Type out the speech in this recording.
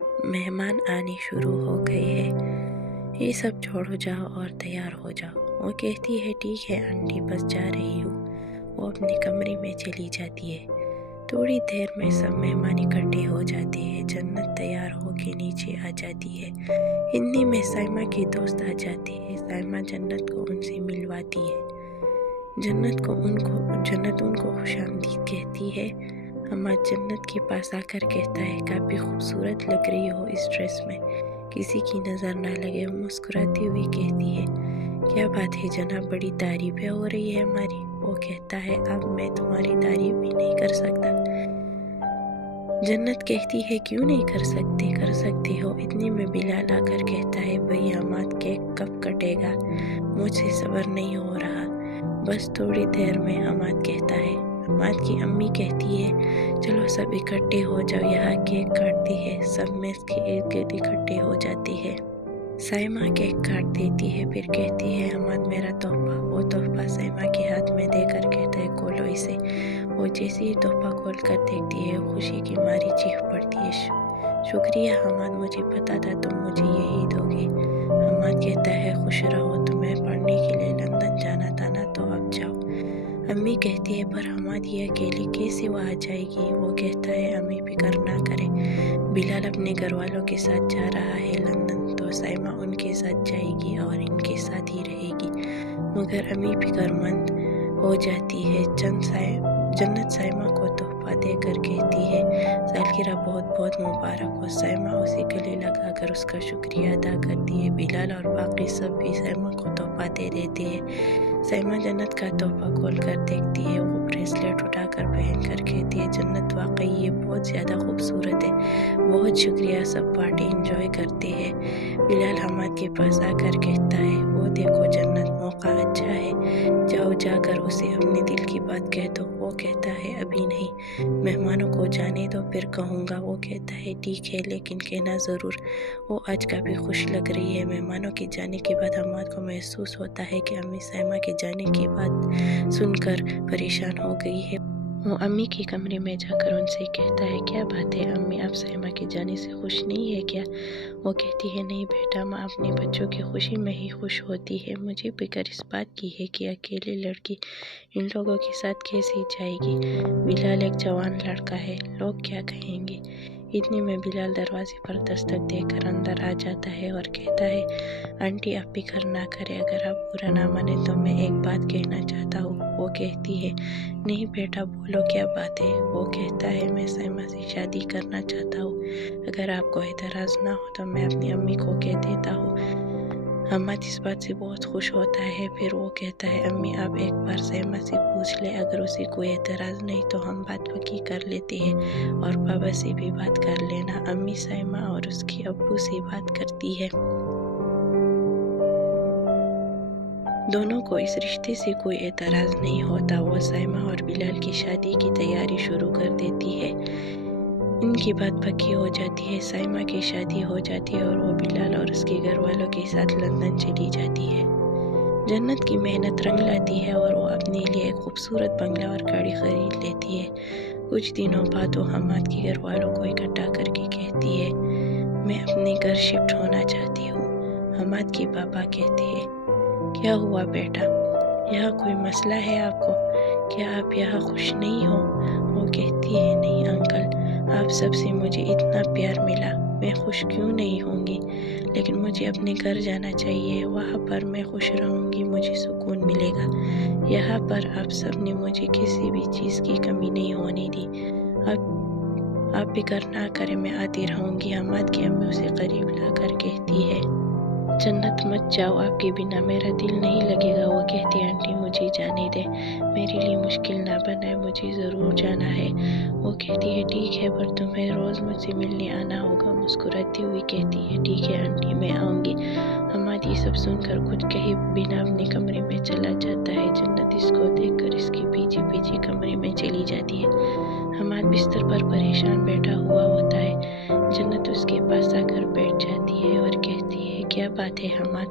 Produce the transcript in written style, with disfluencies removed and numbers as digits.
مہمان آنے شروع ہو گئے ہیں، یہ سب چھوڑو، جاؤ اور تیار ہو جاؤ۔ وہ کہتی ہے ٹھیک ہے آنٹی، بس جا رہی ہوں۔ وہ اپنے کمرے میں چلی جاتی ہے۔ تھوڑی دیر میں سب مہمان اکٹھے ہو جاتے ہیں۔ جنت تیار ہو کے نیچے آ جاتی ہے۔ اتنے میں سائمہ کے دوست آ جاتے ہیں۔ سائمہ جنت کو ان سے ملواتی ہے۔ جنت ان کو خوش آمدید کہتی ہے۔ حماد جنت کے پاس آ کر کہتا ہے کافی خوبصورت لگ رہی ہو اس ڈریس میں، کسی کی نظر نہ لگے۔ وہ مسکراتی ہوئی کہتی ہے کیا بات ہے جناب، بڑی تعریفیں ہو رہی ہے ہماری۔ وہ کہتا ہے اب میں تمہاری تعریف بھی نہیں کر سکتا۔ جنت کہتی ہے کیوں نہیں کر سکتے ہو۔ اتنے میں بلال آ کر کہتا ہے بھائی حماد کیک کب کٹے گا، مجھ سے صبر نہیں ہو رہا۔ بس تھوڑی دیر میں حماد کہتا ہے۔ حماد کی امی کہتی ہے چلو سب اکٹھے ہو جاؤ، یہاں کیک کاٹتے ہیں۔ سب میز کے ارد گرد اکٹھے ہو جاتے ہیں۔ سائمہ کیک کاٹ دیتی ہے، پھر کہتی ہے حماد میرا تحفہ۔ وہ تحفہ سائمہ کے ہاتھ میں دے کر کہتا ہے کھولو اسے۔ وہ جیسے ہی تحفہ کھول کر دیکھتی ہے خوشی کی ماری چیخ پڑتی ہے شکریہ حماد، مجھے پتا تھا تم مجھے یہی دو گے۔ حماد کہتا ہے خوش رہو، تمہیں پڑھنے کے لیے لندن جانا تھا نا، تو اب جاؤ۔ امی کہتی ہے پر حماد یہ اکیلی کیسے وہ آ جائے گی۔ وہ کہتا ہے امی فکر نہ کرے، بلال اپنے گھر والوں کے ساتھ جا رہا ہے لندن، تو سائمہ ان کے ساتھ جائے گی اور ان کے ساتھ ہی رہے گی۔ مگر امی فکر مند ہو جاتی ہے۔ جنت سائمہ کو تحفہ دے کر کہتی ہے سالگرہ بہت بہت مبارک ہو۔ سائمہ اسے گلے لگا کر اس کا شکریہ ادا کرتی ہے۔ بلال اور باقی سب بھی سائمہ کو تحفہ دے دیتے ہیں۔ سائمہ جنت کا تحفہ کھول کر دیکھتی ہے، وہ بریسلیٹ اٹھا کر پہن کر کہتی ہے جنت واقعی یہ بہت زیادہ خوبصورت ہے، بہت شکریہ۔ سب پارٹی انجوائے کرتے ہیں۔ بلال حماد کے پاس آ کر کہتا ہے وہ دیکھو جنت، موقع اچھا ہے، جاؤ جا کر اسے اپنے دل کی بات کہہ دو۔ وہ کہتا ہے ابھی نہیں، مہمانوں کو جانے دو پھر کہوں گا۔ وہ کہتا ہے ٹھیک ہے لیکن کہنا ضرور۔ وہ آج کافی خوش لگ رہی ہے۔ مہمانوں کے جانے کے بعد حماد کو محسوس ہوتا ہے کہ امی سائمہ کے جانے کی بات سن کر پریشان ہو گئی ہے۔ وہ امی کے کمرے میں جا کر ان سے کہتا ہے کیا بات ہے امی، آپ سائمہ کے جانے سے خوش نہیں ہے کیا؟ وہ کہتی ہے نہیں بیٹا، ماں اپنے بچوں کی خوشی میں ہی خوش ہوتی ہے، مجھے فکر اس بات کی ہے کہ اکیلی لڑکی ان لوگوں کے ساتھ کیسے جائے گی۔ بلال ایک جوان لڑکا ہے، لوگ کیا کہیں گے۔ اتنے میں بلال دروازے پر دستک دے کر اندر آ جاتا ہے اور کہتا ہے آنٹی آپ فکر نہ کریں، اگر آپ برا نہ مانیں تو میں ایک بات کہنا چاہتا ہوں۔ وہ کہتی ہے نہیں بیٹا بولو کیا بات ہے۔ وہ کہتا ہے میں سائمہ سے شادی کرنا چاہتا ہوں، اگر آپ کو اعتراض نہ ہو تو میں اپنی امی کو کہہ دیتا ہوں۔ حماد اس بات سے بہت خوش ہوتا ہے، پھر وہ کہتا ہے امی آپ ایک بار سائمہ سے پوچھ لیں، اگر اسے کوئی اعتراض نہیں تو ہم بات پکی کر لیتے ہیں، اور بابا سے بھی بات کر لینا۔ امی سائمہ اور اس کے ابو سے بات کرتی ہے۔ دونوں کو اس رشتے سے کوئی اعتراض نہیں ہوتا۔ وہ سائمہ اور بلال کی شادی کی تیاری شروع کر دیتی ہے۔ ان کی بات پکی ہو جاتی ہے، سائمہ کی شادی ہو جاتی ہے اور وہ بلال اور اس کے گھر والوں کے ساتھ لندن چلی جاتی ہے۔ جنت کی محنت رنگ لاتی ہے اور وہ اپنے لیے ایک خوبصورت بنگلہ اور گاڑی خرید لیتی ہے۔ کچھ دنوں بعد وہ حماد کے گھر والوں کو اکٹھا کر کے کہتی ہے میں اپنے گھر شفٹ ہونا چاہتی ہوں۔ حماد کے پاپا کہتے ہیں کیا ہوا بیٹا، یہاں کوئی مسئلہ ہے آپ کو، کیا آپ یہاں خوش نہیں ہو؟ وہ کہتی ہے نہیں انکل، آپ سب سے مجھے اتنا پیار ملا، میں خوش کیوں نہیں ہوں گی، لیکن مجھے اپنے گھر جانا چاہیے، وہاں پر میں خوش رہوں گی، مجھے سکون ملے گا۔ یہاں پر آپ سب نے مجھے کسی بھی چیز کی کمی نہیں ہونے دی، آپ فکر نہ کریں، میں آتی رہوں گی۔ حماد کی امی اسے قریب لا کر کہتی ہے جنت مت جاؤ، آپ کے بنا میرا دل نہیں لگے گا۔ وہ کہتی آنٹی مجھے جانے دیں، میرے لیے مشکل نہ بنائے، مجھے ضرور جانا ہے۔ وہ کہتی ہے ٹھیک ہے پر تمہیں روز مجھ سے ملنے آنا ہوگا۔ مسکراتی ہوئی کہتی ہے ٹھیک ہے آنٹی، میں آؤں گی۔ حماد یہ سب سن کر کچھ کہے بنا اپنے کمرے میں چلا جاتا ہے۔ جنت اس کو دیکھ کر اس کے پیچھے پیچھے کمرے میں چلی جاتی ہے۔ حماد بستر پر پریشان بیٹھا ہوا ہوتا ہے۔ جنت اس کے پاس آ کر بیٹھ جاتی ہے اور کہتی ہے کیا بات ہے حماد،